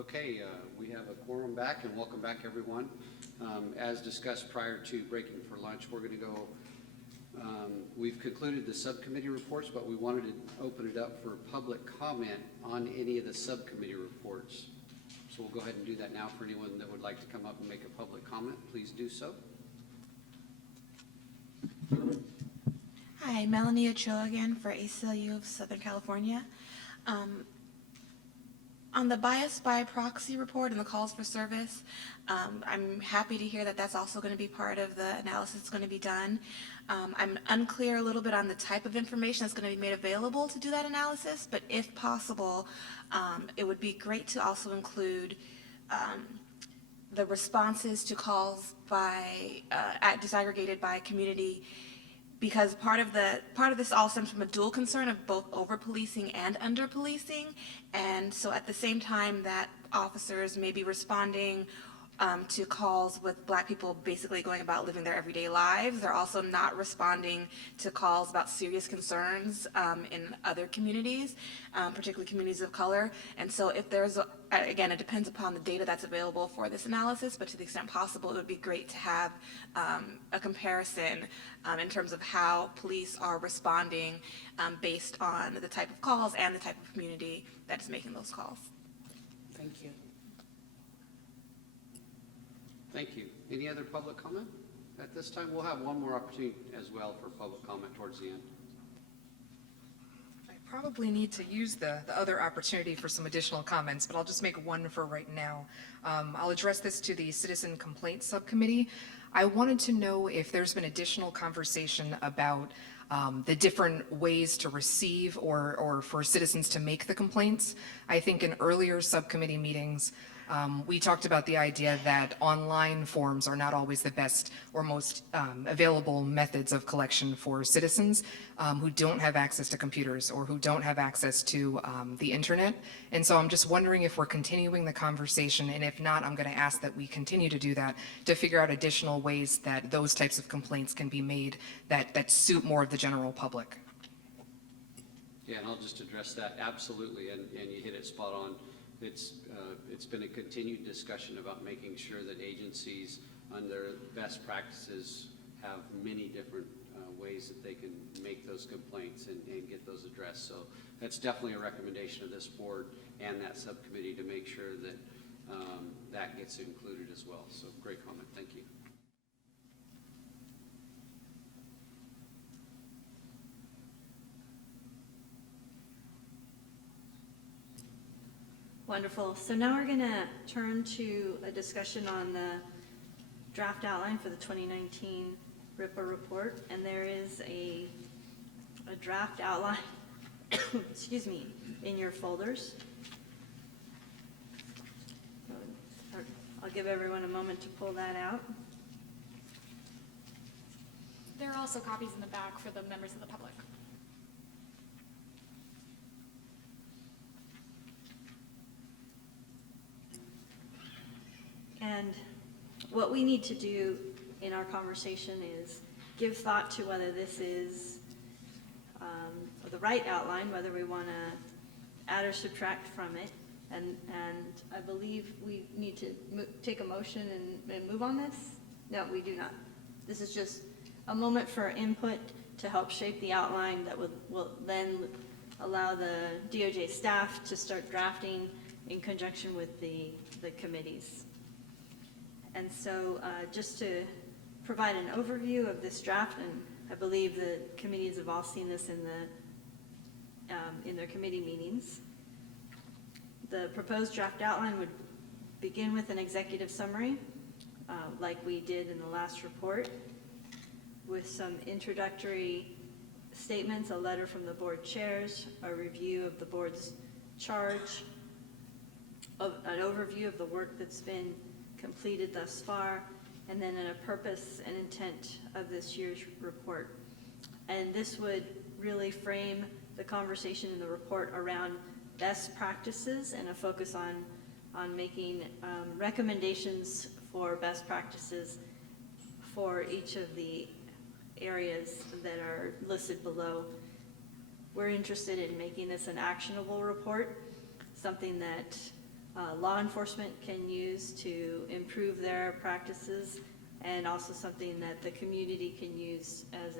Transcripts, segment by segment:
Okay, we have a quorum back, and welcome back, everyone. As discussed prior to breaking for lunch, we're going to go, we've concluded the subcommittee reports, but we wanted to open it up for public comment on any of the subcommittee reports. So we'll go ahead and do that now. For anyone that would like to come up and make a public comment, please do so. Hi, Melanie Ochoa again for ACLU of Southern California. On the bias by proxy report and the calls for service, I'm happy to hear that that's also going to be part of the analysis that's going to be done. I'm unclear a little bit on the type of information that's going to be made available to do that analysis, but if possible, it would be great to also include the responses to calls by disaggregated by community, because part of this all stems from a dual concern of both over-policing and under-policing. And so at the same time that officers may be responding to calls with Black people basically going about living their everyday lives, they're also not responding to calls about serious concerns in other communities, particularly communities of color. And so if there's, again, it depends upon the data that's available for this analysis, but to the extent possible, it would be great to have a comparison in terms of how police are responding based on the type of calls and the type of community that is making those calls. Thank you. Thank you. Any other public comment at this time? We'll have one more opportunity as well for public comment towards the end. I probably need to use the other opportunity for some additional comments, but I'll just make one for right now. I'll address this to the Citizen Complaints Subcommittee. I wanted to know if there's been additional conversation about the different ways to receive or for citizens to make the complaints. I think in earlier subcommittee meetings, we talked about the idea that online forms are not always the best or most available methods of collection for citizens who don't have access to computers or who don't have access to the internet. And so I'm just wondering if we're continuing the conversation, and if not, I'm going to ask that we continue to do that to figure out additional ways that those types of complaints can be made that suit more of the general public. Yeah, and I'll just address that absolutely, and you hit it spot on. It's been a continued discussion about making sure that agencies under best practices have many different ways that they can make those complaints and get those addressed. So that's definitely a recommendation of this board and that subcommittee to make sure that that gets included as well. So great comment, thank you. Wonderful. So now we're going to turn to a discussion on the draft outline for the 2019 RIPA report. And there is a draft outline, excuse me, in your folders. I'll give everyone a moment to pull that out. There are also copies in the back for the members of the public. And what we need to do in our conversation is give thought to whether this is the right outline, whether we want to add or subtract from it. And I believe we need to take a motion and move on this. No, we do not. This is just a moment for input to help shape the outline that will then allow the DOJ staff to start drafting in conjunction with the committees. And so just to provide an overview of this draft, and I believe the committees have all seen this in their committee meetings. The proposed draft outline would begin with an executive summary, like we did in the last report, with some introductory statements, a letter from the board chairs, a review of the board's charge, an overview of the work that's been completed thus far, and then a purpose and intent of this year's report. And this would really frame the conversation in the report around best practices and a focus on making recommendations for best practices for each of the areas that are listed below. We're interested in making this an actionable report, something that law enforcement can use to improve their practices, and also something that the community can use as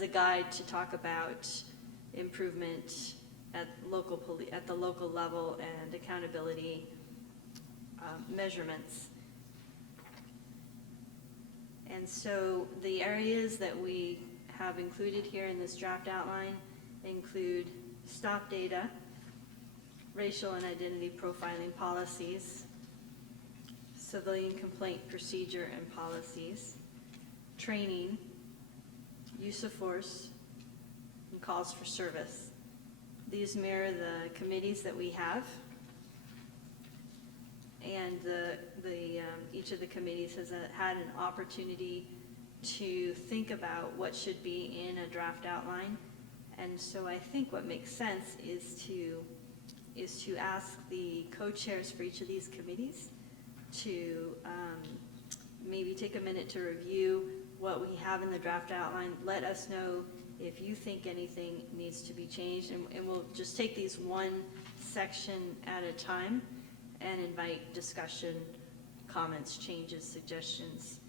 a guide to talk about improvement at the local level and accountability measurements. And so the areas that we have included here in this draft outline include stop data, racial and identity profiling policies, civilian complaint procedure and policies, training, use of force, and calls for service. These mirror the committees that we have, and each of the committees has had an opportunity to think about what should be in a draft outline. And so I think what makes sense is to ask the co-chairs for each of these committees to maybe take a minute to review what we have in the draft outline. Let us know if you think anything needs to be changed, and we'll just take these one section at a time and invite discussion, comments, changes, suggestions.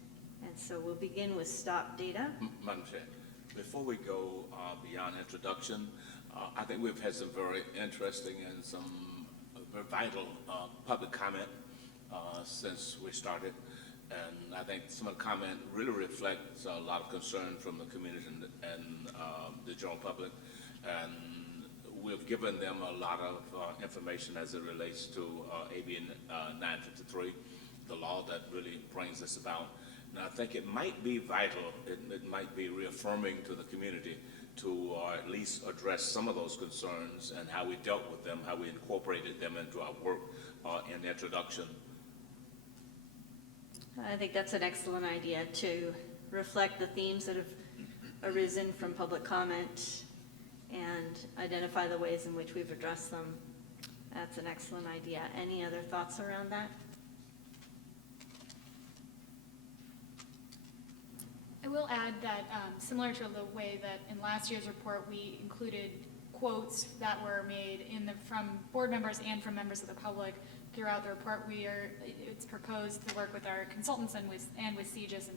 And so we'll begin with stop data. Madam Chair, before we go beyond introduction, I think we've had some very interesting and some very vital public comment since we started. And I think some of the comment really reflects a lot of concern from the community and the general public. And we've given them a lot of information as it relates to AB 953, the law that really brings this about. And I think it might be vital, it might be reaffirming to the community to at least address some of those concerns and how we dealt with them, how we incorporated them into our work in the introduction. I think that's an excellent idea, to reflect the themes that have arisen from public comment and identify the ways in which we've addressed them. That's an excellent idea. Any other thoughts around that? I will add that, similar to the way that in last year's report, we included quotes that were made from board members and from members of the public throughout the report. It's proposed to work with our consultants and with CGIS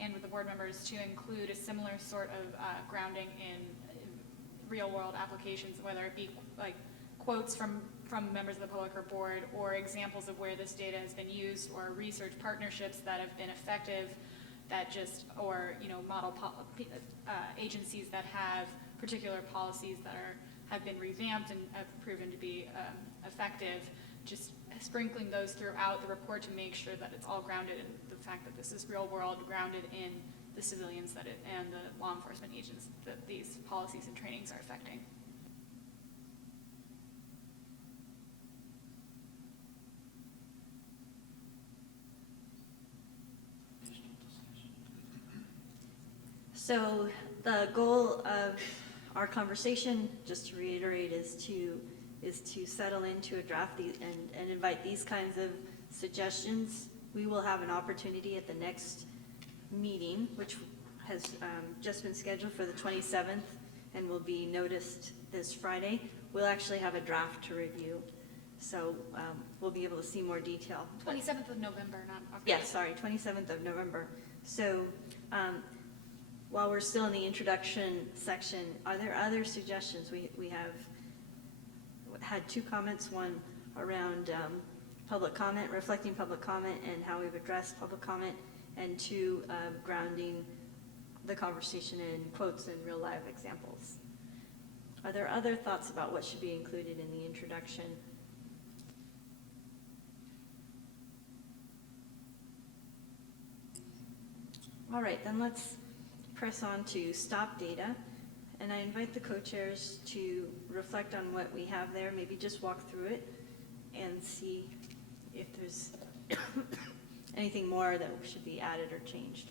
and with the board members to include a similar sort of grounding in real-world applications, whether it be like quotes from members of the public or board, or examples of where this data has been used, or research partnerships that have been effective, or model agencies that have particular policies that have been revamped and have proven to be effective. Just sprinkling those throughout the report to make sure that it's all grounded in the fact that this is real world, grounded in the civilians and the law enforcement agents that these policies and trainings are affecting. So the goal of our conversation, just to reiterate, is to settle into a draft and invite these kinds of suggestions. We will have an opportunity at the next meeting, which has just been scheduled for the 27th and will be noticed this Friday. We'll actually have a draft to review, so we'll be able to see more detail. 27th of November, not October. Yes, sorry, 27th of November. So while we're still in the introduction section, are there other suggestions? We have had two comments, one around public comment, reflecting public comment and how we've addressed public comment, and two, grounding the conversation in quotes and real live examples. Are there other thoughts about what should be included in the introduction? All right, then let's press on to stop data. And I invite the co-chairs to reflect on what we have there, maybe just walk through it and see if there's anything more that should be added or changed.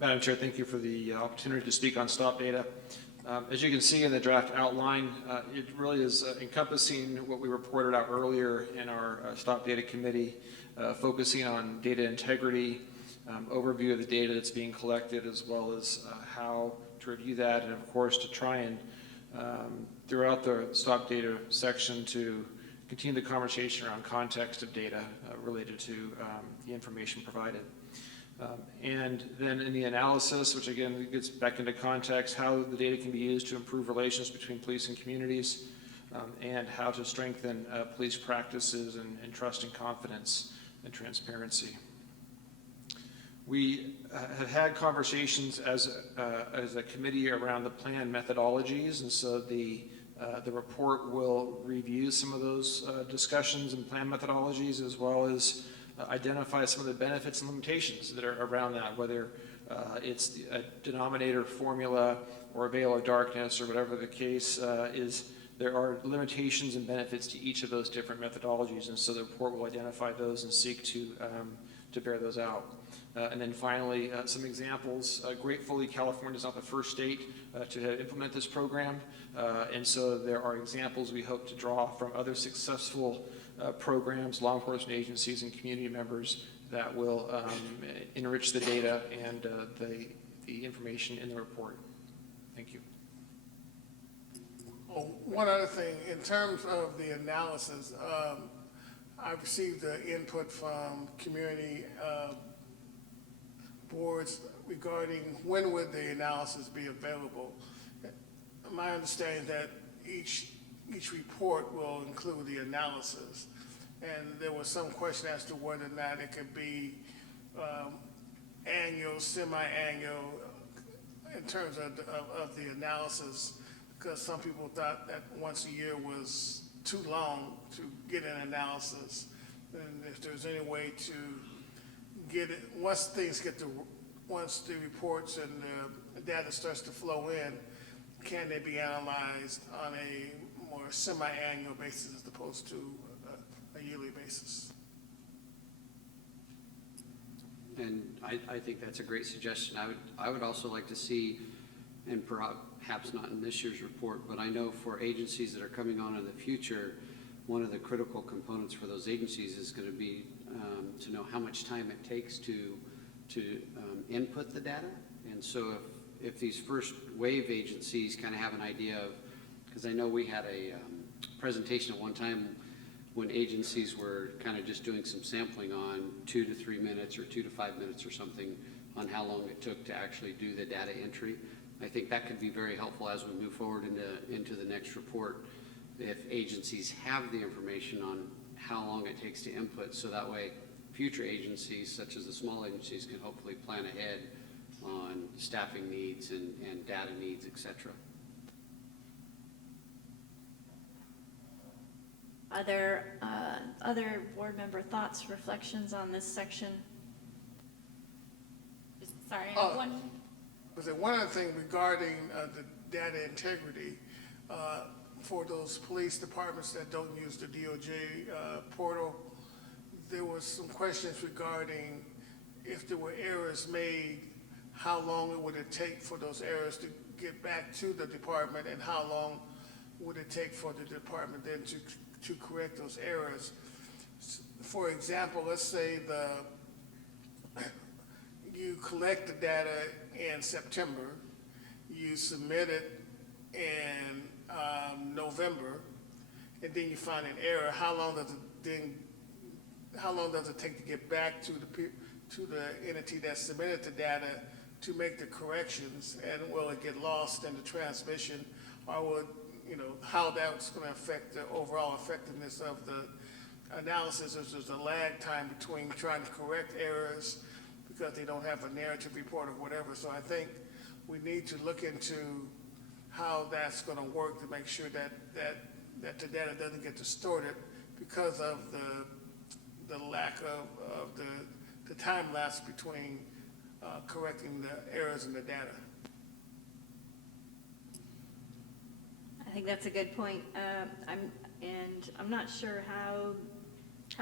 Madam Chair, thank you for the opportunity to speak on stop data. As you can see in the draft outline, it really is encompassing what we reported out earlier in our Stop Data Committee, focusing on data integrity, overview of the data that's being collected, as well as how to review that, and of course to try and throughout the stop data section to continue the conversation around context of data related to the information provided. And then in the analysis, which again gets back into context, how the data can be used to improve relations between police and communities, and how to strengthen police practices and trust and confidence and transparency. We have had conversations as a committee around the plan methodologies, and so the report will review some of those discussions and plan methodologies, as well as identify some of the benefits and limitations that are around that, whether it's a denominator formula or a veil of darkness or whatever the case is. There are limitations and benefits to each of those different methodologies, and so the report will identify those and seek to bear those out. And then finally, some examples. Gratefully, California is not the first state to implement this program, and so there are examples we hope to draw from other successful programs, law enforcement agencies, and community members that will enrich the data and the information in the report. Thank you. Oh, one other thing, in terms of the analysis, I've received the input from community boards regarding when would the analysis be available. My understanding is that each report will include the analysis, and there was some question as to whether or not it could be annual, semi-annual, in terms of the analysis, because some people thought that once a year was too long to get an analysis, and if there's any way to get it, once the reports and the data starts to flow in, can they be analyzed on a more semi-annual basis as opposed to a yearly basis? And I think that's a great suggestion. I would also like to see, and perhaps not in this year's report, but I know for agencies that are coming on in the future, one of the critical components for those agencies is going to be to know how much time it takes to input the data. And so if these first wave agencies kind of have an idea of, because I know we had a presentation at one time when agencies were kind of just doing some sampling on 2 to 3 minutes or 2 to 5 minutes or something on how long it took to actually do the data entry. I think that could be very helpful as we move forward into the next report, if agencies have the information on how long it takes to input, so that way future agencies, such as the small agencies, can hopefully plan ahead on staffing needs and data needs, et cetera. Are there other board member thoughts, reflections on this section? Sorry, Oh. one, Was there one other thing regarding the data integrity for those police departments that don't use the DOJ portal? There was some questions regarding if there were errors made, how long would it take for those errors to get back to the department, and how long would it take for the department then to correct those errors? For example, let's say you collect the data in September, you submit it in November, and then you find an error. How long does it take to get back to the entity that submitted the data to make the corrections? And will it get lost in the transmission, or would, how that's going to affect the overall effectiveness of the analysis? If there's a lag time between trying to correct errors because they don't have a narrative report or whatever. So I think we need to look into how that's going to work to make sure that the data doesn't get distorted because of the lack of the time lapse between correcting the errors in the data. I think that's a good point. I'm not sure how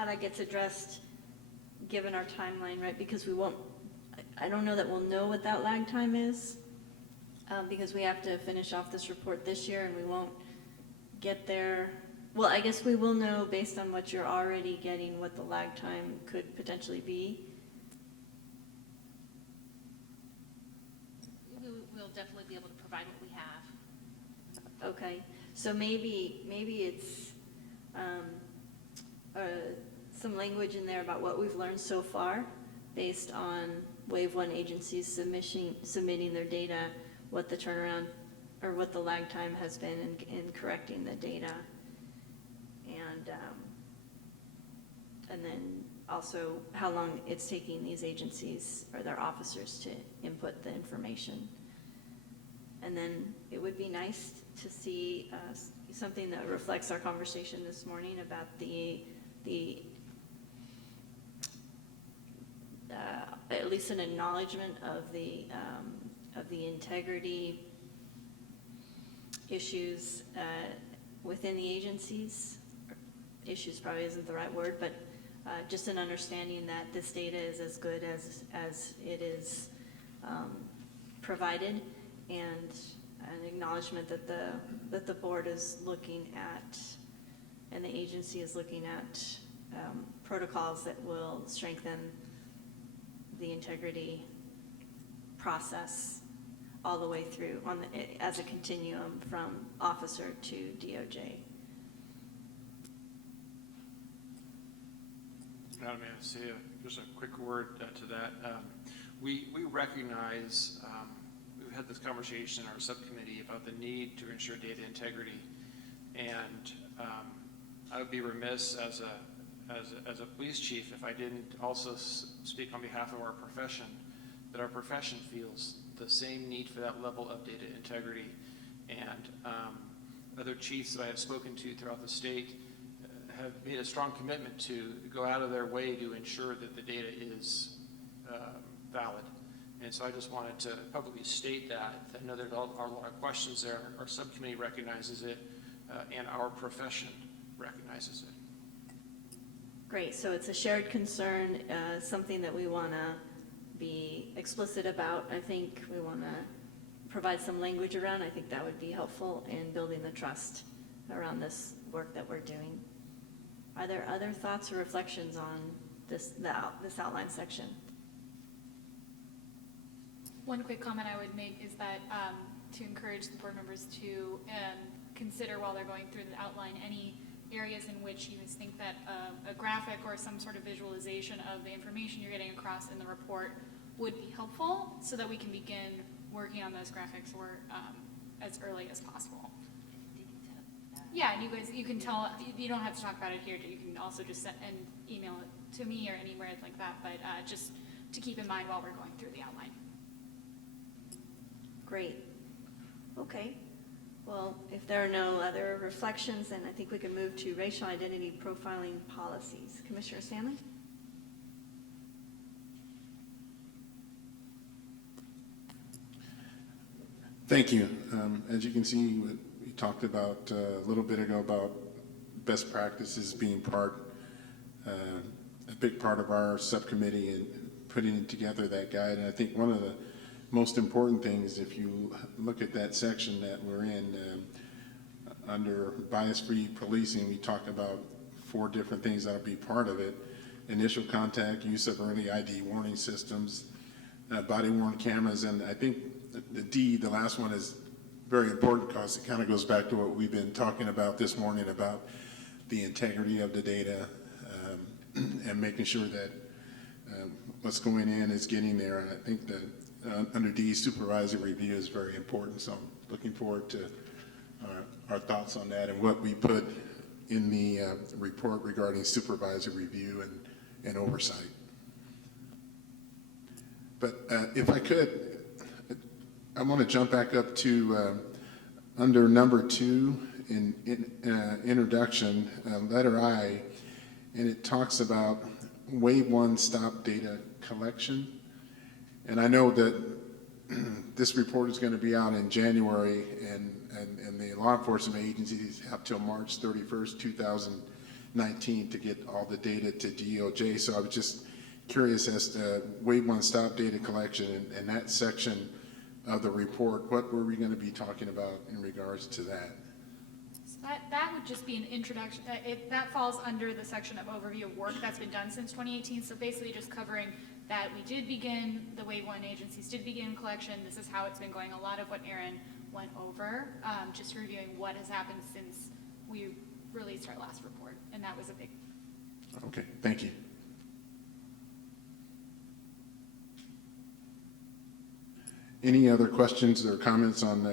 that gets addressed given our timeline, right? Because I don't know that we'll know what that lag time is, because we have to finish off this report this year and we won't get there. Well, I guess we will know based on what you're already getting what the lag time could potentially be. still definitely be able to provide what we have. Okay, so maybe it's some language in there about what we've learned so far based on Wave 1 agencies submitting their data, what the turnaround or what the lag time has been in correcting the data. And then also how long it's taking these agencies or their officers to input the information. And then it would be nice to see something that reflects our conversation this morning about the at least an acknowledgement of the integrity issues within the agencies. Issues probably isn't the right word, but just an understanding that this data is as good as it is provided, and an acknowledgement that the board is looking at and the agency is looking at protocols that will strengthen the integrity process all the way through as a continuum from officer to DOJ. Madam Mayor, say just a quick word to that. We recognize, we've had this conversation in our subcommittee about the need to ensure data integrity, and I would be remiss as a police chief if I didn't also speak on behalf of our profession, that our profession feels the same need for that level of data integrity, and other chiefs that I have spoken to throughout the state have made a strong commitment to go out of their way to ensure that the data is valid. And so I just wanted to publicly state that. I know there are a lot of questions there. Our subcommittee recognizes it, and our profession recognizes it. Great, so it's a shared concern, something that we want to be explicit about. I think we want to provide some language around. I think that would be helpful in building the trust around this work that we're doing. Are there other thoughts or reflections on this outline section? One quick comment I would make is that to encourage the board members to consider while they're going through the outline any areas in which you think that a graphic or some sort of visualization of the information you're getting across in the report would be helpful, so that we can begin working on those graphics or as early as possible. Yeah, and you can tell, you don't have to talk about it here, you can also just send and email it to me or anywhere like that, but just to keep in mind while we're going through the outline. Great. Okay. Well, if there are no other reflections, then I think we can move to racial identity profiling policies. Commissioner Stanley? Thank you. As you can see, we talked about a little bit ago about best practices being a big part of our subcommittee and putting together that guide. And I think one of the most important things, if you look at that section that we're in, under bias-free policing, we talk about 4 different things that'll be part of it: initial contact, use of early ID warning systems, body-worn cameras, and I think the D, the last one, is very important because it kind of goes back to what we've been talking about this morning about the integrity of the data, and making sure that what's going in is getting there. And I think that under D, supervisory review is very important. So I'm looking forward to our thoughts on that and what we put in the report regarding supervisory review and oversight. But if I could, I want to jump back up to under number 2 in introduction, letter I, and it talks about Wave 1 stop data collection. And I know that this report is going to be out in January, and the law enforcement agencies have till March 31st, 2019 to get all the data to DOJ. So I was just curious as to Wave 1 stop data collection and that section of the report, what were we going to be talking about in regards to that? So that would just be an introduction. That falls under the section of overview of work that's been done since 2018. So basically just covering that we did begin, the Wave 1 agencies did begin collection. This is how it's been going. A lot of what Aaron went over, just reviewing what has happened since we released our last report, and that was a big. Okay, thank you. Any other questions or comments on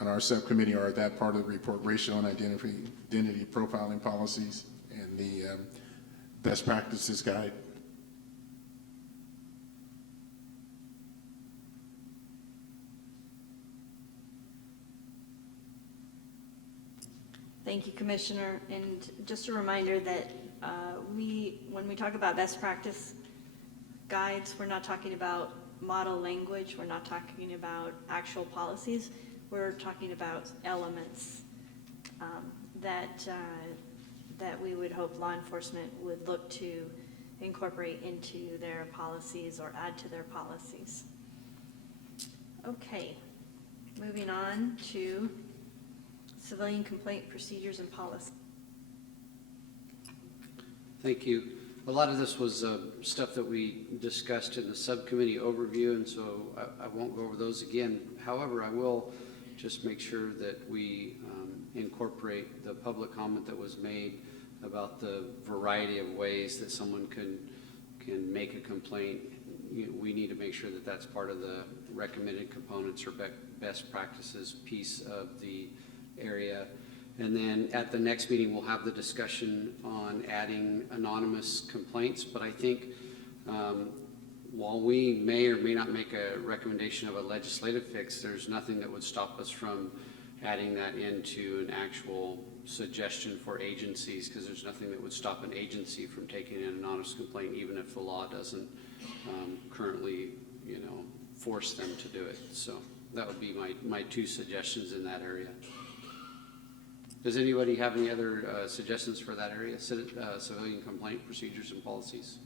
our subcommittee or that part of the report, racial and identity profiling policies and the best practices guide? Thank you, Commissioner. And just a reminder that when we talk about best practice guides, we're not talking about model language, we're not talking about actual policies, we're talking about elements that we would hope law enforcement would look to incorporate into their policies or add to their policies. Okay, moving on to civilian complaint procedures and policy. Thank you. A lot of this was stuff that we discussed in the subcommittee overview, and so I won't go over those again. However, I will just make sure that we incorporate the public comment that was made about the variety of ways that someone can make a complaint. We need to make sure that that's part of the recommended components or best practices piece of the area. And then at the next meeting, we'll have the discussion on adding anonymous complaints. But I think while we may or may not make a recommendation of a legislative fix, there's nothing that would stop us from adding that into an actual suggestion for agencies, because there's nothing that would stop an agency from taking an anonymous complaint, even if the law doesn't currently, force them to do it. So that would be my two suggestions in that area. Does anybody have any other suggestions for that area, civilian complaint procedures and policies?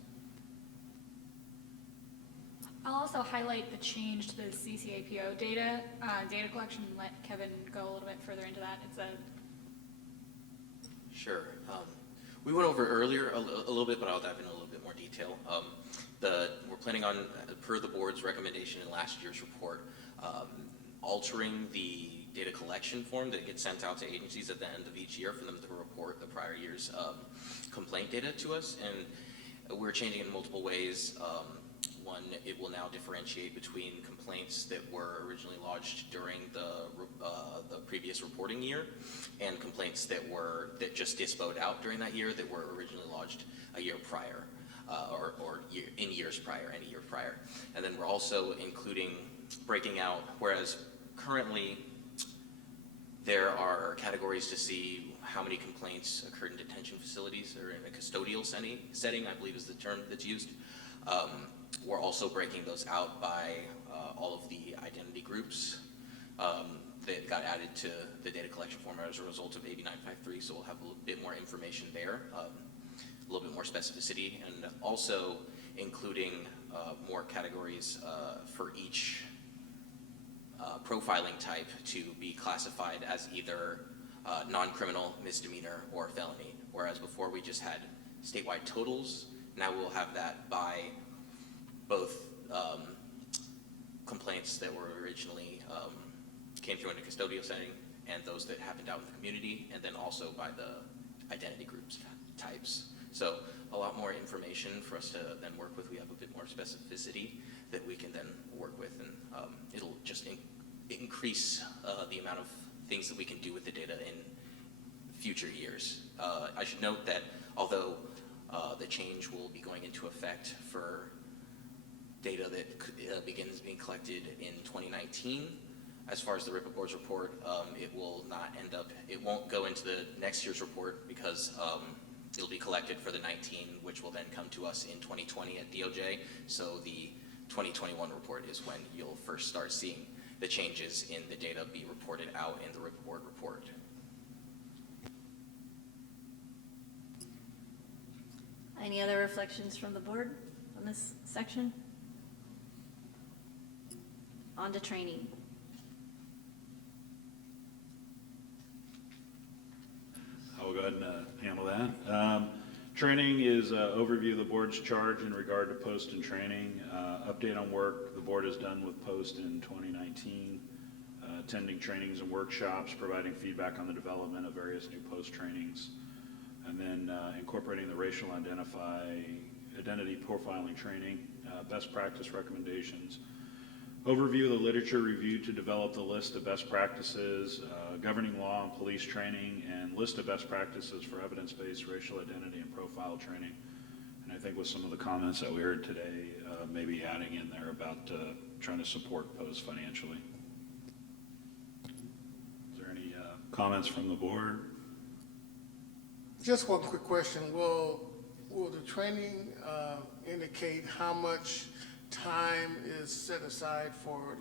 I'll also highlight the change to the CCAPO data collection, and let Kevin go a little bit further into that. Sure. We went over earlier a little bit, but I'll dive in a little bit more detail. We're planning on, per the board's recommendation in last year's report, altering the data collection form that gets sent out to agencies at the end of each year for them to report the prior year's complaint data to us. And we're changing it in multiple ways. One, it will now differentiate between complaints that were originally lodged during the previous reporting year and complaints that just disposed out during that year that were originally lodged a year prior, in years prior, any year prior. And then we're also breaking out, whereas currently there are categories to see how many complaints occurred in detention facilities or in a custodial setting, I believe is the term that's used. We're also breaking those out by all of the identity groups that got added to the data collection form as a result of AB 953, so we'll have a little bit more information there, a little bit more specificity, and also including more categories for each profiling type to be classified as either non-criminal, misdemeanor, or felony, whereas before we just had statewide totals. Now we'll have that by both complaints that were originally came through in a custodial setting and those that happened out in the community, and then also by the identity groups types. So a lot more information for us to then work with. We have a bit more specificity that we can then work with, and it'll just increase the amount of things that we can do with the data in future years. I should note that although the change will be going into effect for data that begins being collected in 2019, as far as the RIPA board's report, it won't go into the next year's report because it'll be collected for the 19, which will then come to us in 2020 at DOJ. So the 2021 report is when you'll first start seeing the changes in the data be reported out in the RIPA board report. Any other reflections from the board on this section? On to training. I will go ahead and handle that. Training is an overview of the board's charge in regard to post and training, update on work the board has done with post in 2019, attending trainings and workshops, providing feedback on the development of various new post trainings, and then incorporating the racial identity profiling training, best practice recommendations, overview of the literature review to develop the list of best practices, governing law and police training, and list of best practices for evidence-based racial identity and profile training. And I think with some of the comments that we heard today, maybe adding in there about trying to support post financially. Is there any comments from the board? Just one quick question. Will the training indicate how much time is set aside for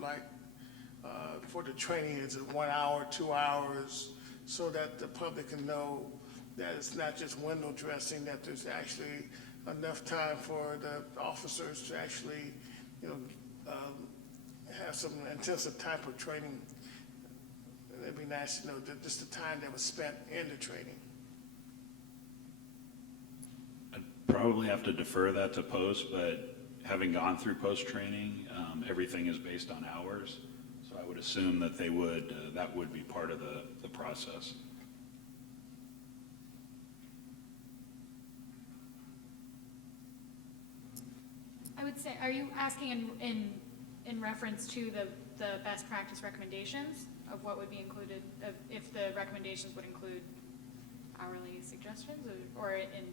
for the training? Is it 1 hour, 2 hours, so that the public can know that it's not just window dressing, that there's actually enough time for the officers to actually, have some intensive type of training? It'd be nice to know just the time that was spent in the training. I'd probably have to defer that to post, but having gone through post training, everything is based on hours. So I would assume that they would, that would be part of the process. I would say, are you asking in reference to the best practice recommendations of what would be included, of if the recommendations would include hourly suggestions or in?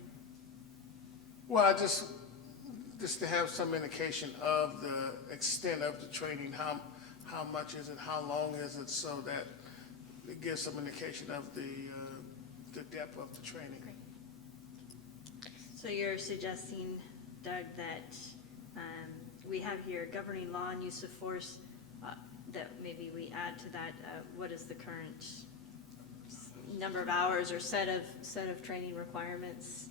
Well, just to have some indication of the extent of the training, how much is it, how long is it, so that it gives some indication of the depth of the training. So you're suggesting, Doug, that we have here governing law and use of force, that maybe we add to that, what is the current number of hours or set of training requirements?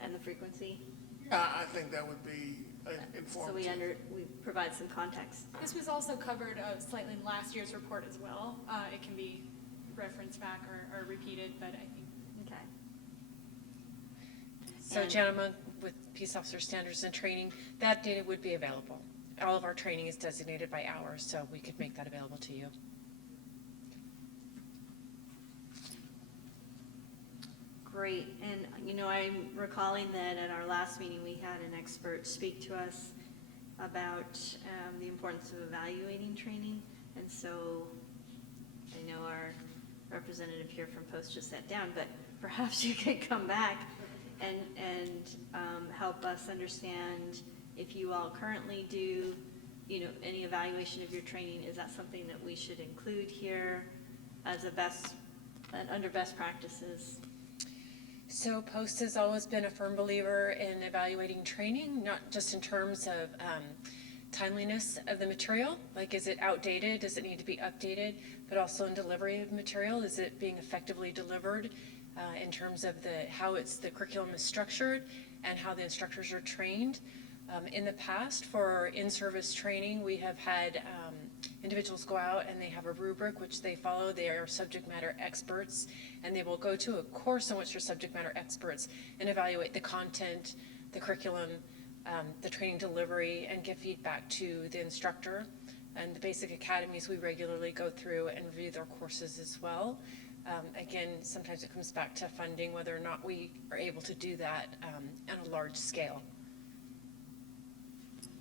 And the frequency? Yeah, I think that would be informative. So we provide some context. This was also covered slightly in last year's report as well. It can be referenced back or repeated, but I think. Okay. So gentlemen, with Peace Officer Standards and Training, that data would be available. All of our training is designated by hours, so we could make that available to you. Great, and I'm recalling that at our last meeting, we had an expert speak to us about the importance of evaluating training, and so I know our representative here from Post just sat down, but perhaps you could come back and help us understand if you all currently do, any evaluation of your training. Is that something that we should include here as under best practices? So Post has always been a firm believer in evaluating training, not just in terms of timeliness of the material, like is it outdated, does it need to be updated, but also in delivery of material, is it being effectively delivered in terms of how the curriculum is structured and how the instructors are trained. In the past, for in-service training, we have had individuals go out and they have a rubric which they follow. They are subject matter experts, and they will go to a course in which they're subject matter experts and evaluate the content, the curriculum, the training delivery, and give feedback to the instructor. And the basic academies, we regularly go through and review their courses as well. Again, sometimes it comes back to funding, whether or not we are able to do that on a large scale.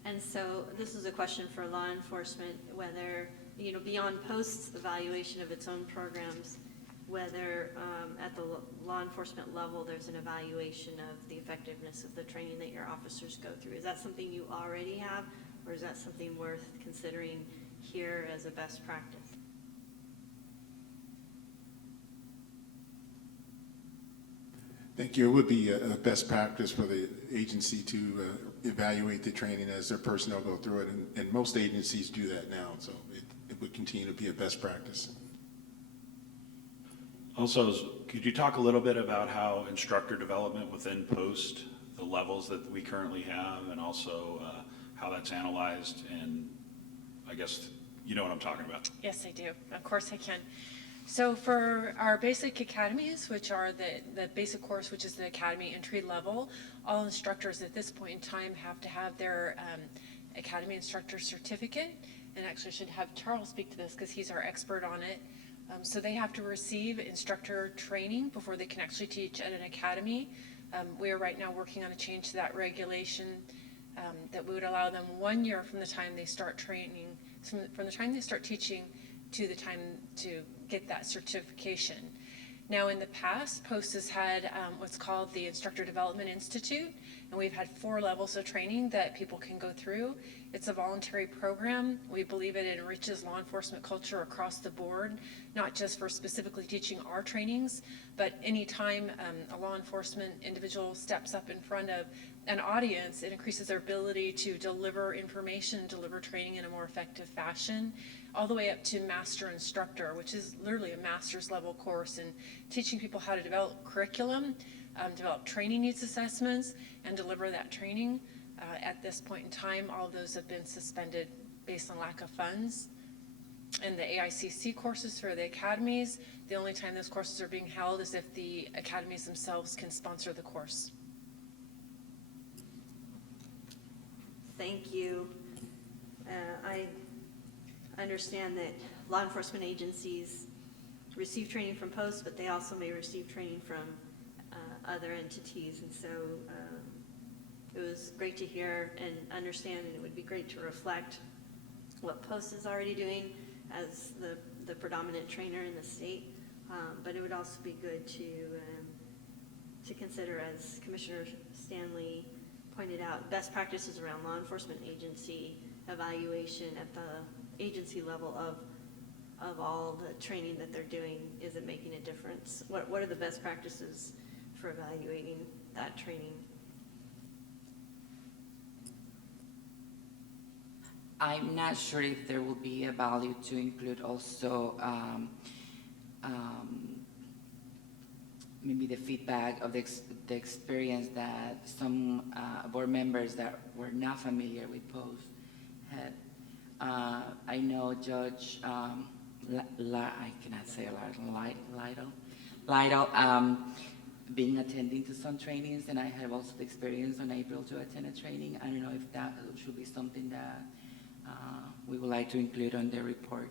And so this is a question for law enforcement, whether, beyond Post's evaluation of its own programs, whether at the law enforcement level there's an evaluation of the effectiveness of the training that your officers go through. Is that something you already have, or is that something worth considering here as a best practice? Thank you. It would be a best practice for the agency to evaluate the training as their personnel go through it, and most agencies do that now, so it would continue to be a best practice. Also, could you talk a little bit about how instructor development within Post, the levels that we currently have, and also how that's analyzed, and I guess you know what I'm talking about? Yes, I do. Of course I can. So for our basic academies, which are the basic course, which is the academy entry level, all instructors at this point in time have to have their academy instructor certificate, and actually should have Charles speak to this because he's our expert on it. So they have to receive instructor training before they can actually teach at an academy. We are right now working on a change to that regulation that would allow them 1 year from the time they start training, from the time they start teaching to the time to get that certification. Now, in the past, POST has had what's called the Instructor Development Institute, and we've had 4 levels of training that people can go through. It's a voluntary program. We believe it enriches law enforcement culture across the board, not just for specifically teaching our trainings, but anytime a law enforcement individual steps up in front of an audience, it increases their ability to deliver information, deliver training in a more effective fashion, all the way up to master instructor, which is literally a master's level course in teaching people how to develop curriculum, develop training needs assessments, and deliver that training. At this point in time, all of those have been suspended based on lack of funds. And the AICC courses for the academies, the only time those courses are being held is if the academies themselves can sponsor the course. Thank you. I understand that law enforcement agencies receive training from POST, but they also may receive training from other entities, and so it was great to hear and understand, and it would be great to reflect what POST is already doing as the predominant trainer in the state, but it would also be good to consider, as Commissioner Stanley pointed out, best practices around law enforcement agency evaluation at the agency level of all the training that they're doing. Is it making a difference? What are the best practices for evaluating that training? I'm not sure if there will be a value to include also maybe the feedback of the experience that some board members that were not familiar with POST had. I know Judge, I cannot say Lytle, being attending to some trainings, and I have also the experience on April to attend a training. I don't know if that should be something that we would like to include on the report.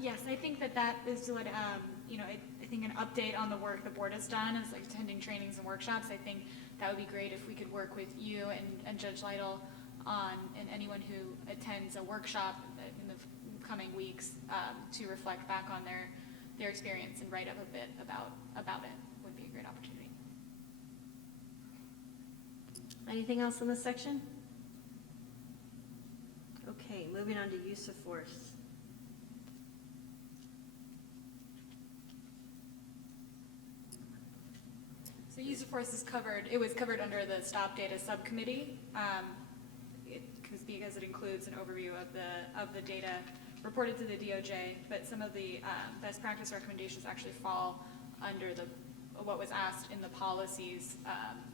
Yes, I think that is what, I think an update on the work the board has done is like attending trainings and workshops. I think that would be great if we could work with you and Judge Lytle and anyone who attends a workshop in the coming weeks to reflect back on their experience and write up a bit about it would be a great opportunity. Anything else in this section? Okay, moving on to use of force. So use of force is covered, it was covered under the stop data subcommittee, because it includes an overview of the data reported to the DOJ, but some of the best practice recommendations actually fall under what was asked in the policies.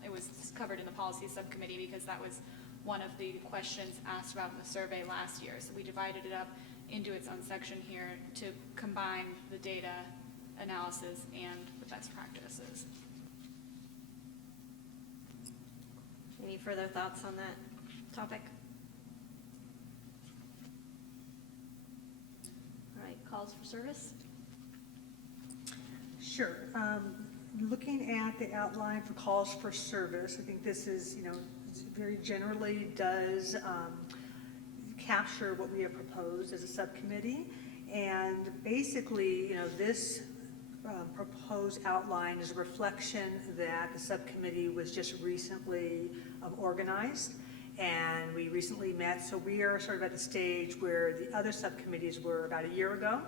It was covered in the policies subcommittee because that was one of the questions asked about in the survey last year. So we divided it up into its own section here to combine the data analysis and the best practices. Any further thoughts on that topic? All right, calls for service? Sure. Looking at the outline for calls for service, I think this is, very generally does capture what we have proposed as a subcommittee. And basically, this proposed outline is a reflection that the subcommittee was just recently organized, and we recently met, so we are sort of at the stage where the other subcommittees were about a year ago.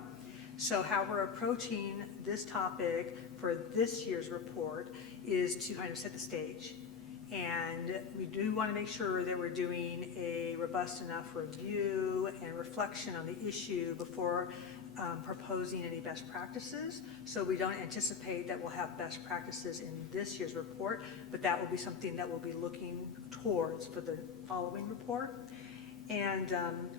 So how we're approaching this topic for this year's report is to kind of set the stage. And we do want to make sure that we're doing a robust enough review and reflection on the issue before proposing any best practices. So we don't anticipate that we'll have best practices in this year's report, but that will be something that we'll be looking towards for the following report. And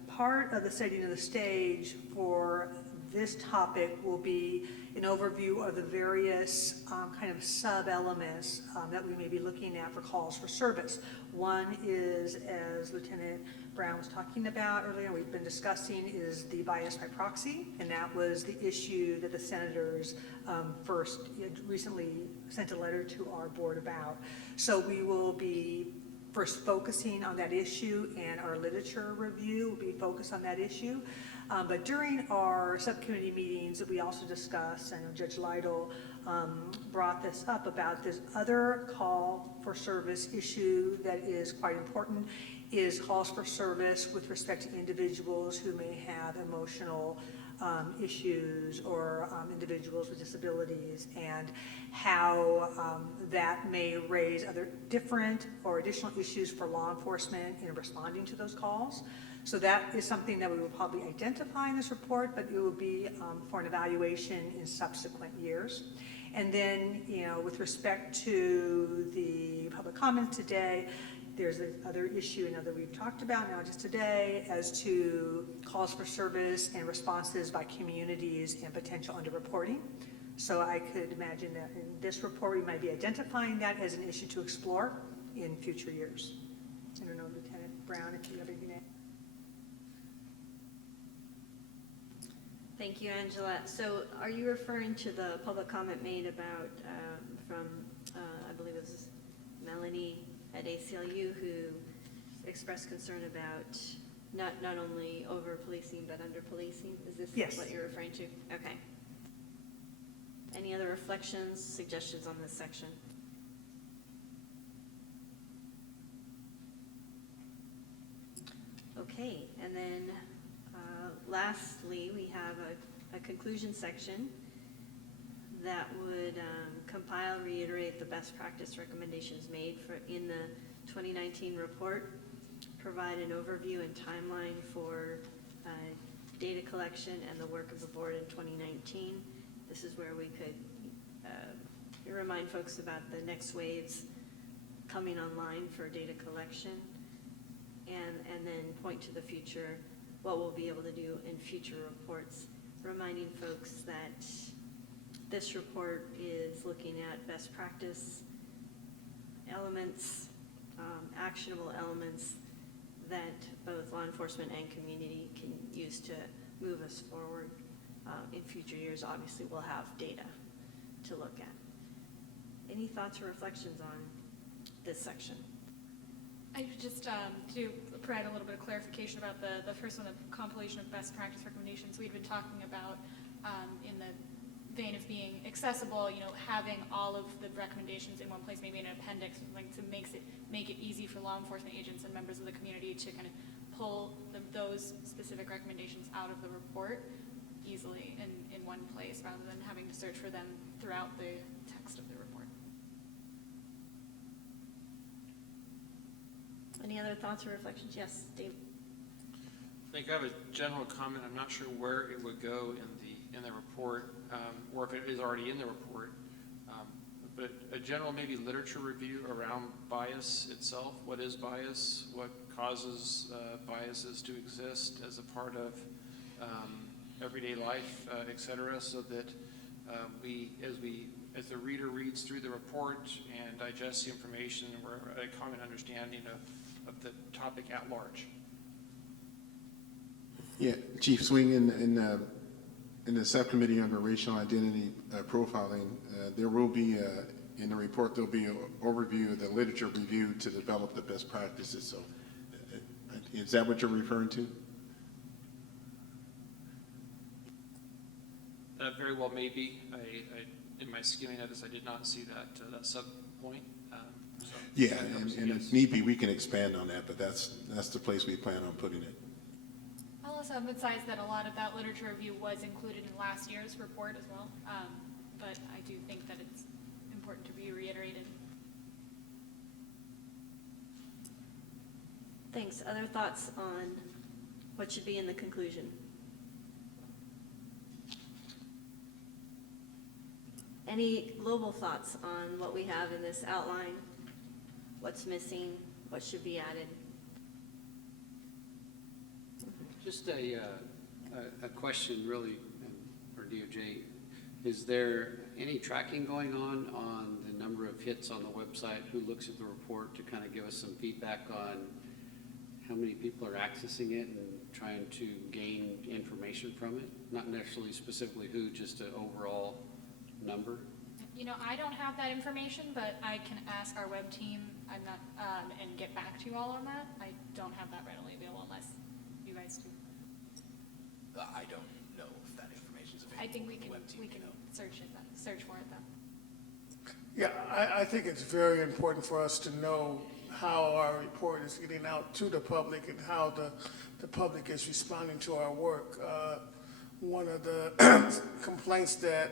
part of the setting of the stage for this topic will be an overview of the various kind of sub-elements that we may be looking at for calls for service. One is, as Lieutenant Brown was talking about earlier, we've been discussing, is the bias by proxy, and that was the issue that the senators first recently sent a letter to our board about. So we will be first focusing on that issue, and our literature review will be focused on that issue. But during our subcommittee meetings, we also discussed, I know Judge Lytle brought this up, about this other call for service issue that is quite important, is calls for service with respect to individuals who may have emotional issues, or individuals with disabilities, and how that may raise other different or additional issues for law enforcement in responding to those calls. So that is something that we will probably identify in this report, but it will be for an evaluation in subsequent years. And then, with respect to the public comments today, there's another issue, that we've talked about now just today, as to calls for service and responses by communities and potential underreporting. So I could imagine that in this report, we might be identifying that as an issue to explore in future years. I don't know, Lieutenant Brown, if you have anything to add. Thank you, Angela. So are you referring to the public comment made about, from, I believe it was Melanie at ACLU, who expressed concern about not only over-policing, but under-policing? Is this Yes. what you're referring to? Okay. Any other reflections, suggestions on this section? Okay, and then lastly, we have a conclusion section that would compile, reiterate the best practice recommendations made in the 2019 report, provide an overview and timeline for data collection and the work of the board in 2019. This is where we could remind folks about the next waves coming online for data collection, and then point to the future, what we'll be able to do in future reports, reminding folks that this report is looking at best practice elements, actionable elements that both law enforcement and community can use to move us forward. In future years, obviously, we'll have data to look at. Any thoughts or reflections on this section? I would just to provide a little bit of clarification about the first one, the compilation of best practice recommendations. We've been talking about in the vein of being accessible, having all of the recommendations in one place, maybe in an appendix, something to make it easy for law enforcement agents and members of the community to kind of pull those specific recommendations out of the report easily in one place, rather than having to search for them throughout the text of the report. Any other thoughts or reflections? Yes, Dave. I think I have a general comment. I'm not sure where it would go in the report, or if it is already in the report. But a general maybe literature review around bias itself. What is bias? What causes biases to exist as a part of everyday life, et cetera, so that as the reader reads through the report and digests the information, we're a common understanding of the topic at large. Yeah, Chief Swing, in the subcommittee under racial identity profiling, there will be, in the report, there'll be an overview of the literature review to develop the best practices. So is that what you're referring to? That very well may be. In my skimming of this, I did not see that sub point. Yeah, and if need be, we can expand on that, but that's the place we plan on putting it. I'll also emphasize that a lot of that literature review was included in last year's report as well, but I do think that it's important to be reiterated. Thanks. Other thoughts on what should be in the conclusion? Any global thoughts on what we have in this outline? What's missing? What should be added? Just a question really for DOJ. Is there any tracking going on the number of hits on the website? Who looks at the report to kind of give us some feedback on how many people are accessing it and trying to gain information from it? Not necessarily specifically who, just an overall number? You know, I don't have that information, but I can ask our web team. I'm not, and get back to you all on that. I don't have that readily available unless you guys do. I don't know if that information's available. I think we from the can, web team, we can you know. search for it though. Yeah, I think it's very important for us to know how our report is getting out to the public and how the public is responding to our work. One of the complaints that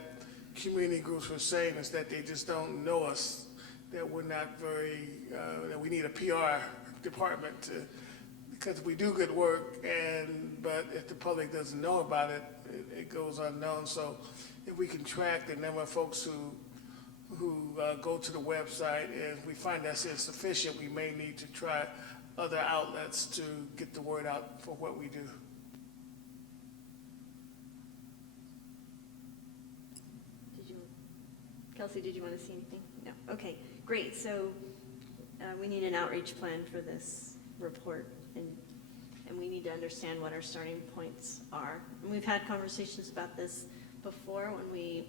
community groups were saying is that they just don't know us, that we're not very, that we need a PR department to, because we do good work, but if the public doesn't know about it, it goes unknown. So if we can track the number of folks who go to the website, and we find that's insufficient, we may need to try other outlets to get the word out for what we do. Kelsey, did you want to see anything? No. Okay, great. So we need an outreach plan for this report, and we need to understand what our starting points are. And we've had conversations about this before when we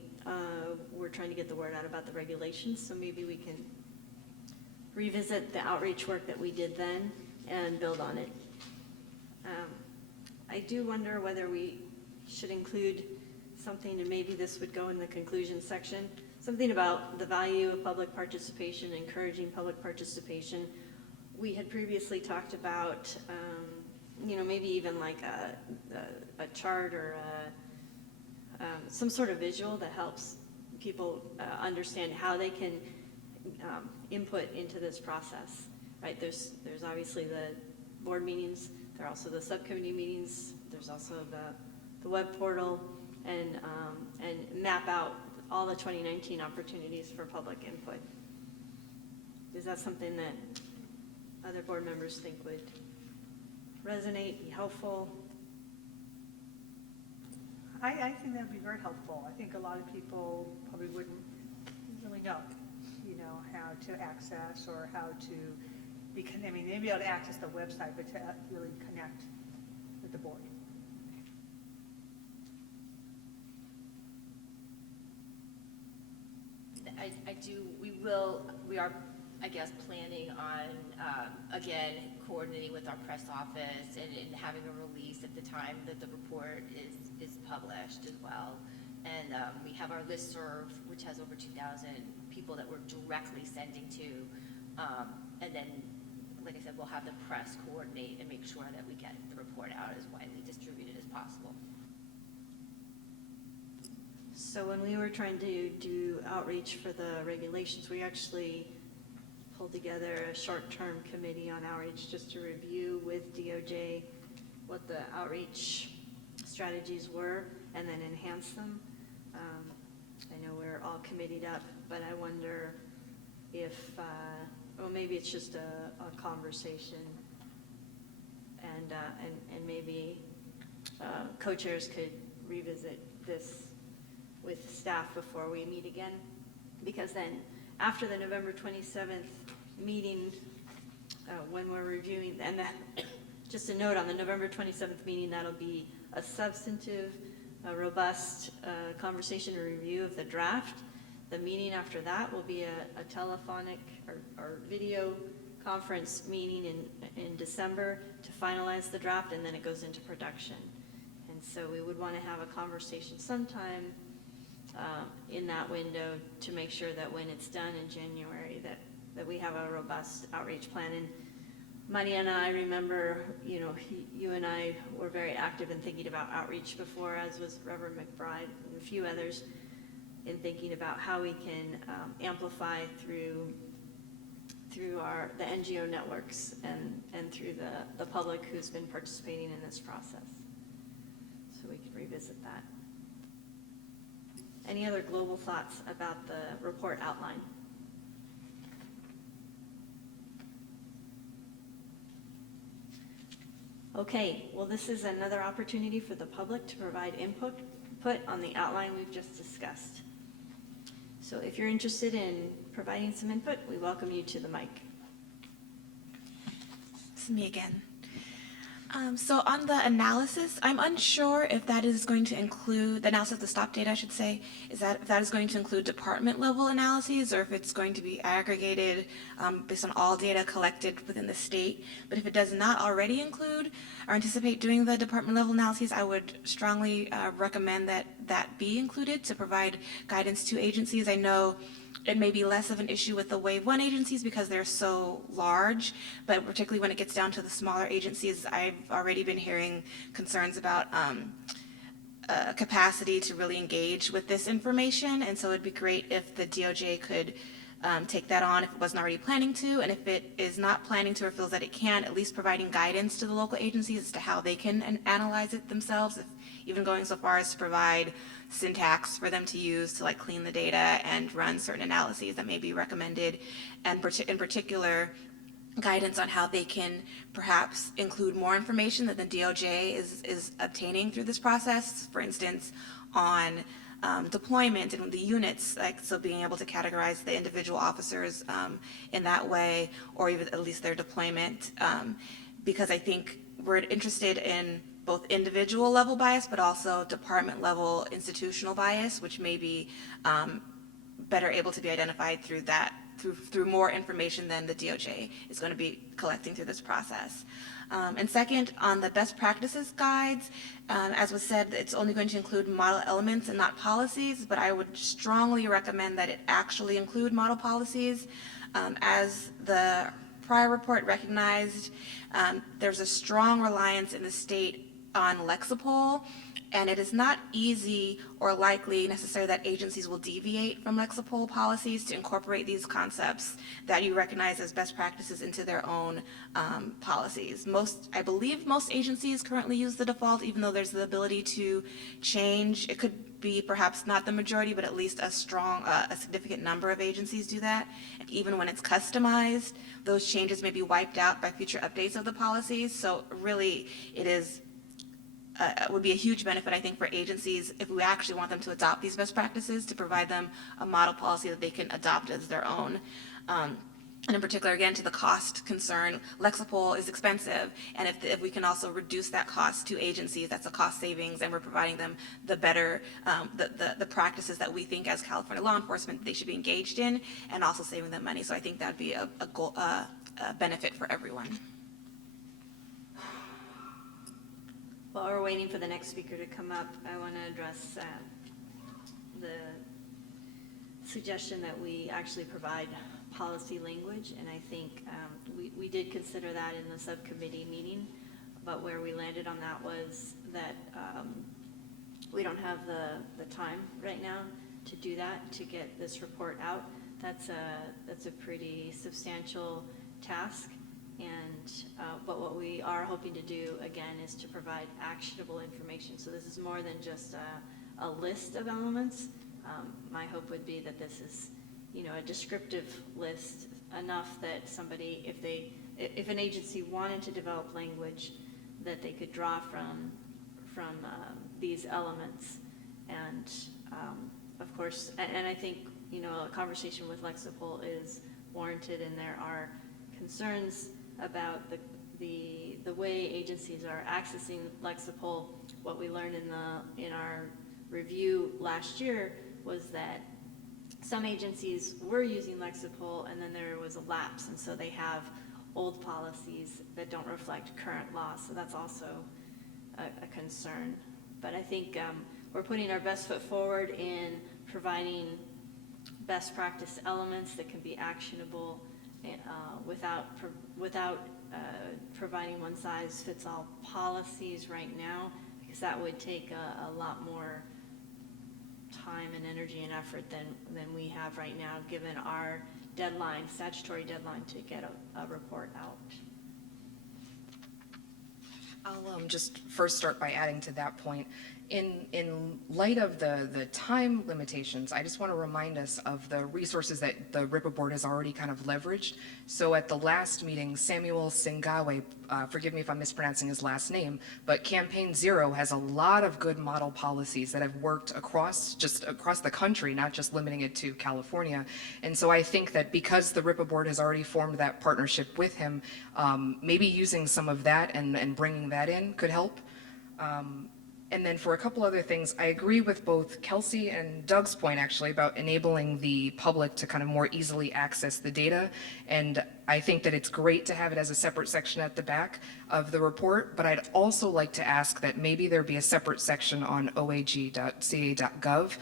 were trying to get the word out about the regulations, so maybe we can revisit the outreach work that we did then and build on it. I do wonder whether we should include something, and maybe this would go in the conclusion section, something about the value of public participation, encouraging public participation. We had previously talked about, maybe even like a chart or some sort of visual that helps people understand how they can input into this process, right? There's obviously the board meetings, there are also the subcommittee meetings, there's also the web portal, and map out all the 2019 opportunities for public input. Is that something that other board members think would resonate, be helpful? I think that'd be very helpful. I think a lot of people probably wouldn't really know, how to access or how to they'd be able to access the website, but to really connect with the board. We are, I guess, planning on, again, coordinating with our press office and having a release at the time that the report is published as well. And we have our listserv, which has over 2,000 people that we're directly sending to. And then, like I said, we'll have the press coordinate and make sure that we get the report out as widely distributed as possible. So when we were trying to do outreach for the regulations, we actually pulled together a short-term committee on outreach just to review with DOJ what the outreach strategies were and then enhance them. I know we're all committeed up, but I wonder if, maybe it's just a conversation, and maybe co-chairs could revisit this with staff before we meet again, because then after the November 27th meeting, when we're reviewing, and that, just a note on the November 27th meeting, that'll be a substantive, robust conversation and review of the draft. The meeting after that will be a telephonic or video conference meeting in December to finalize the draft, and then it goes into production. And so we would want to have a conversation sometime in that window to make sure that when it's done in January that we have a robust outreach plan. And Maria and I remember, you and I were very active in thinking about outreach before, as was Reverend McBride and a few others, in thinking about how we can amplify through the NGO networks and through the public who's been participating in this process. So we could revisit that. Any other global thoughts about the report outline? Okay, well, this is another opportunity for the public to provide input on the outline we've just discussed. So if you're interested in providing some input, we welcome you to the mic. It's me again. So on the analysis, I'm unsure if that is going to include, the analysis of the stop data, I should say, if that is going to include department level analyses or if it's going to be aggregated based on all data collected within the state. But if it does not already include or anticipate doing the department level analyses, I would strongly recommend that that be included to provide guidance to agencies. I know it may be less of an issue with the Wave 1 agencies because they're so large, but particularly when it gets down to the smaller agencies, I've already been hearing concerns about capacity to really engage with this information, and so it'd be great if the DOJ could take that on if it wasn't already planning to, and if it is not planning to or feels that it can, at least providing guidance to the local agencies as to how they can analyze it themselves, if even going so far as to provide syntax for them to use to like clean the data and run certain analyses that may be recommended, and in particular guidance on how they can perhaps include more information that the DOJ is obtaining through this process, for instance, on deployment and the units, like so being able to categorize the individual officers in that way, or even at least their deployment, because I think we're interested in both individual level bias, but also department level institutional bias, which may be better able to be identified through that, through more information than the DOJ is going to be collecting through this process. And second, on the best practices guides, as was said, it's only going to include model elements and not policies, but I would strongly recommend that it actually include model policies. As the prior report recognized, there's a strong reliance in the state on Lexipol, and it is not easy or likely necessarily that agencies will deviate from Lexipol policies to incorporate these concepts that you recognize as best practices into their own policies. I believe most agencies currently use the default, even though there's the ability to change. It could be perhaps not the majority, but at least a significant number of agencies do that. And even when it's customized, those changes may be wiped out by future updates of the policies. So really, it would be a huge benefit, I think, for agencies if we actually want them to adopt these best practices, to provide them a model policy that they can adopt as their own. And in particular, again, to the cost concern, Lexipol is expensive, and if we can also reduce that cost to agencies, that's a cost savings, and we're providing them the better, the practices that we think as California law enforcement they should be engaged in, and also saving them money. So I think that'd be a benefit for everyone. While we're waiting for the next speaker to come up, I want to address the suggestion that we actually provide policy language, and I think we did consider that in the subcommittee meeting, but where we landed on that was that we don't have the time right now to do that, to get this report out. That's a pretty substantial task. But what we are hoping to do, again, is to provide actionable information. So this is more than just a list of elements. My hope would be that this is, a descriptive list enough that somebody, if an agency wanted to develop language, that they could draw from these elements. And of course, and I think, a conversation with Lexipol is warranted, and there are concerns about the way agencies are accessing Lexipol. What we learned in our review last year was that some agencies were using Lexipol, and then there was a lapse, and so they have old policies that don't reflect current law. So that's also a concern. But I think we're putting our best foot forward in providing best practice elements that can be actionable without providing one-size-fits-all policies right now, because that would take a lot more time and energy and effort than we have right now, given our statutory deadline to get a report out. I'll just first start by adding to that point. In light of the time limitations, I just want to remind us of the resources that the RIPA board has already kind of leveraged. So at the last meeting, Samuel Singawe, forgive me if I'm mispronouncing his last name, but Campaign Zero has a lot of good model policies that have worked across the country, not just limiting it to California. And so I think that because the RIPA board has already formed that partnership with him, maybe using some of that and bringing that in could help. And then for a couple other things, I agree with both Kelsey and Doug's point actually about enabling the public to kind of more easily access the data. And I think that it's great to have it as a separate section at the back of the report, but I'd also like to ask that maybe there be a separate section on oag.ca.gov,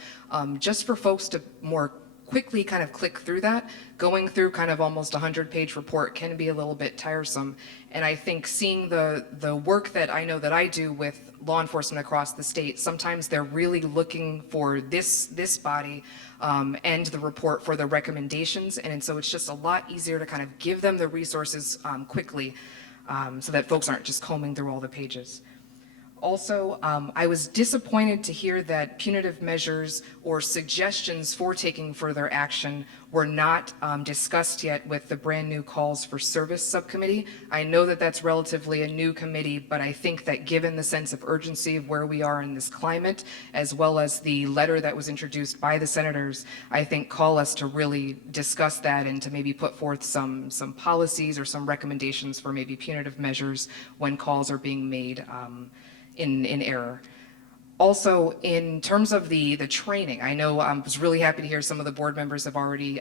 just for folks to more quickly kind of click through that. Going through kind of almost a 100-page report can be a little bit tiresome. And I think seeing the work that I know that I do with law enforcement across the state, sometimes they're really looking for this body and the report for the recommendations. And so it's just a lot easier to kind of give them the resources quickly so that folks aren't just combing through all the pages. Also, I was disappointed to hear that punitive measures or suggestions for taking further action were not discussed yet with the brand new Calls for Service subcommittee. I know that that's relatively a new committee, but I think that given the sense of urgency of where we are in this climate, as well as the letter that was introduced by the senators, I think call us to really discuss that and to maybe put forth some policies or some recommendations for maybe punitive measures when calls are being made in error. Also, in terms of the training, I know I was really happy to hear some of the board members have already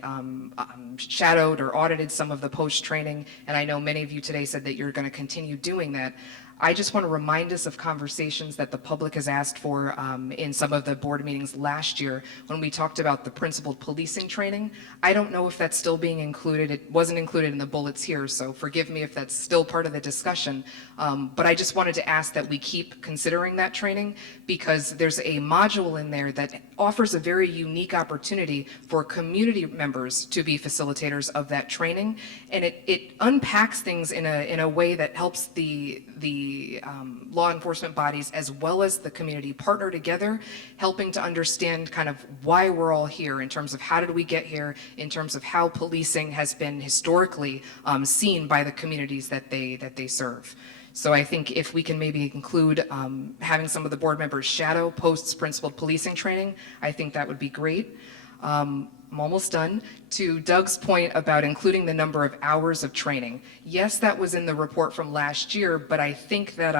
shadowed or audited some of the post-training, and I know many of you today said that you're going to continue doing that. I just want to remind us of conversations that the public has asked for in some of the board meetings last year when we talked about the principled policing training. I don't know if that's still being included. It wasn't included in the bullets here, so forgive me if that's still part of the discussion. But I just wanted to ask that we keep considering that training because there's a module in there that offers a very unique opportunity for community members to be facilitators of that training. And it unpacks things in a way that helps the law enforcement bodies as well as the community partner together, helping to understand kind of why we're all here in terms of how did we get here, in terms of how policing has been historically seen by the communities that they serve. So I think if we can maybe include having some of the board members shadow posts principled policing training, I think that would be great. I'm almost done. To Doug's point about including the number of hours of training, yes, that was in the report from last year, but I think that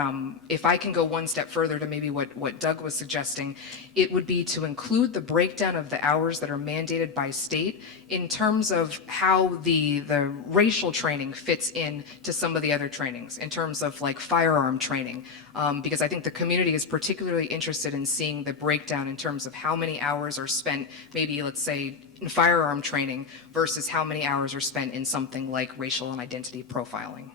if I can go one step further to maybe what Doug was suggesting, it would be to include the breakdown of the hours that are mandated by state in terms of how the racial training fits in to some of the other trainings, in terms of like firearm training, because I think the community is particularly interested in seeing the breakdown in terms of how many hours are spent, maybe let's say in firearm training versus how many hours are spent in something like racial and identity profiling.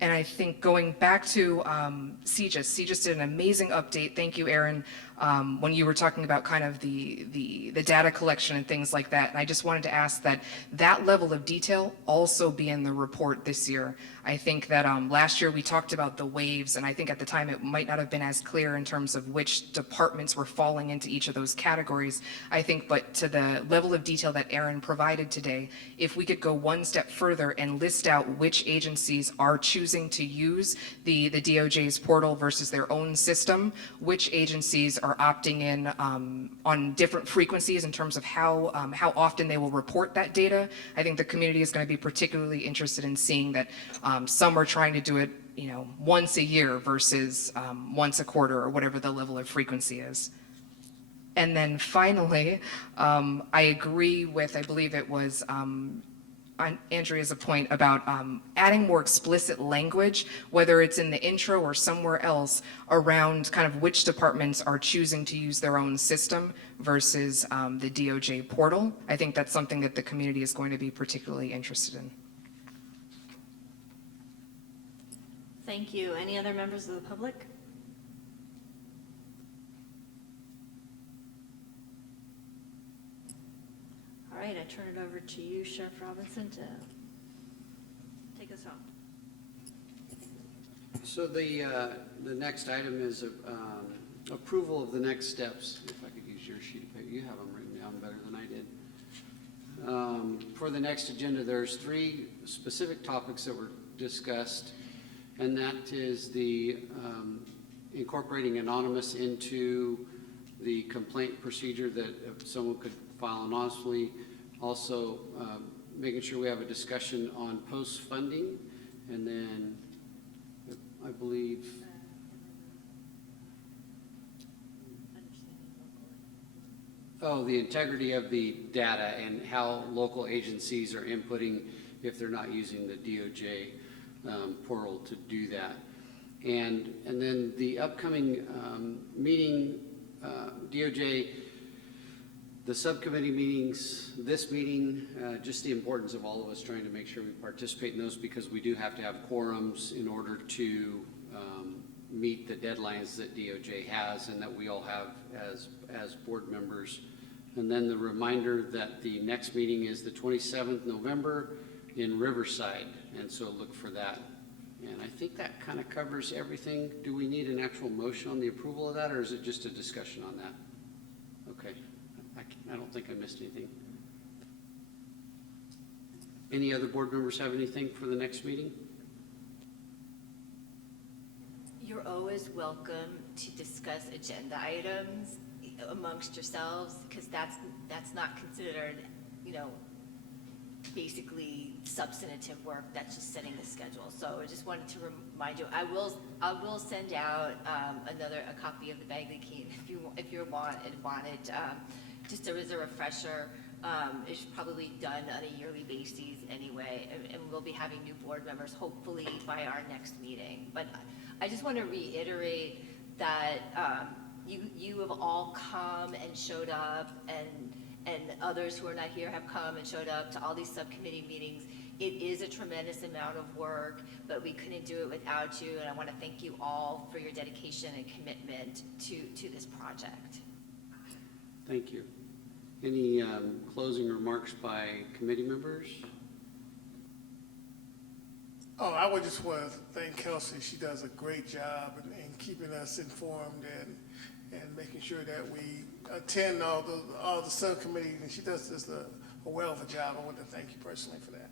And I think going back to CJIS did an amazing update. Thank you, Aaron, when you were talking about kind of the data collection and things like that. And I just wanted to ask that that level of detail also be in the report this year. I think that last year we talked about the waves, and I think at the time it might not have been as clear in terms of which departments were falling into each of those categories. I think, but to the level of detail that Aaron provided today, if we could go one step further and list out which agencies are choosing to use the DOJ's portal versus their own system, which agencies are opting in on different frequencies in terms of how often they will report that data. I think the community is going to be particularly interested in seeing that some are trying to do it, once a year versus once a quarter or whatever the level of frequency is. And then finally, I agree with, I believe it was Andrea's point about adding more explicit language, whether it's in the intro or somewhere else, around kind of which departments are choosing to use their own system versus the DOJ portal. I think that's something that the community is going to be particularly interested in. Thank you. Any other members of the public? All right, I turn it over to you, Sheriff Robinson, to take us home. So the next item is approval of the next steps. If I could use your sheet of paper, you have them written down better than I did. For the next agenda, there's 3 specific topics that were discussed, and that is the incorporating anonymous into the complaint procedure, that if someone could file anonymously. Also, making sure we have a discussion on post-funding, and then I believe the integrity of the data and how local agencies are inputting if they're not using the DOJ portal to do that. And then the upcoming meeting, DOJ, the subcommittee meetings, this meeting, just the importance of all of us trying to make sure we participate in those, because we do have to have quorums in order to meet the deadlines that DOJ has and that we all have as board members. And then the reminder that the next meeting is the 27th November in Riverside, and so look for that. And I think that kind of covers everything. Do we need an actual motion on the approval of that, or is it just a discussion on that? Okay, I don't think I missed anything. Any other board members have anything for the next meeting? You're always welcome to discuss agenda items amongst yourselves, because that's not considered, basically substantive work. That's just setting the schedule. So I just wanted to remind you, I will send out a copy of the Bagley Key if you want it. Just as a refresher, it's probably done on a yearly basis anyway, and we'll be having new board members hopefully by our next meeting. But I just want to reiterate that you have all come and showed up, and others who are not here have come and showed up to all these subcommittee meetings. It is a tremendous amount of work, but we couldn't do it without you, and I want to thank you all for your dedication and commitment to this project. Thank you. Any closing remarks by committee members? Oh, I would just want to thank Kelsey. She does a great job in keeping us informed and making sure that we attend all the subcommittees, and she does just a well of a job. I want to thank you personally for that.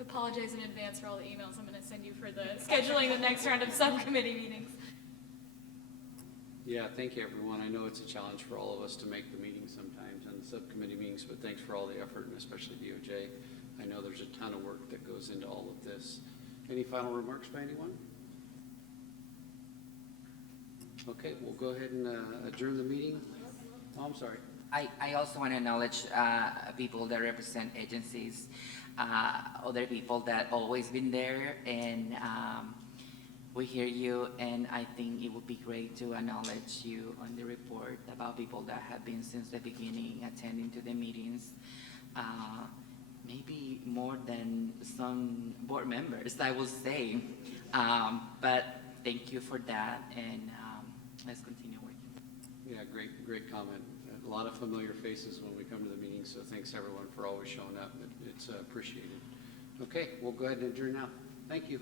Apologize in advance for all the emails I'm going to send you for the scheduling the next round of subcommittee meetings. Yeah, thank you, everyone. I know it's a challenge for all of us to make the meetings sometimes and the subcommittee meetings, but thanks for all the effort, and especially DOJ. I know there's a ton of work that goes into all of this. Any final remarks by anyone? Okay, we'll go ahead and adjourn the meeting. Oh, I'm sorry. I also want to acknowledge people that represent agencies, other people that always been there, and we hear you, and I think it would be great to acknowledge you on the report about people that have been since the beginning attending to the meetings. Maybe more than some board members, I will say. But thank you for that, and let's continue working. Yeah, great comment. A lot of familiar faces when we come to the meetings, so thanks everyone for always showing up. It's appreciated. Okay, we'll go ahead and adjourn now. Thank you.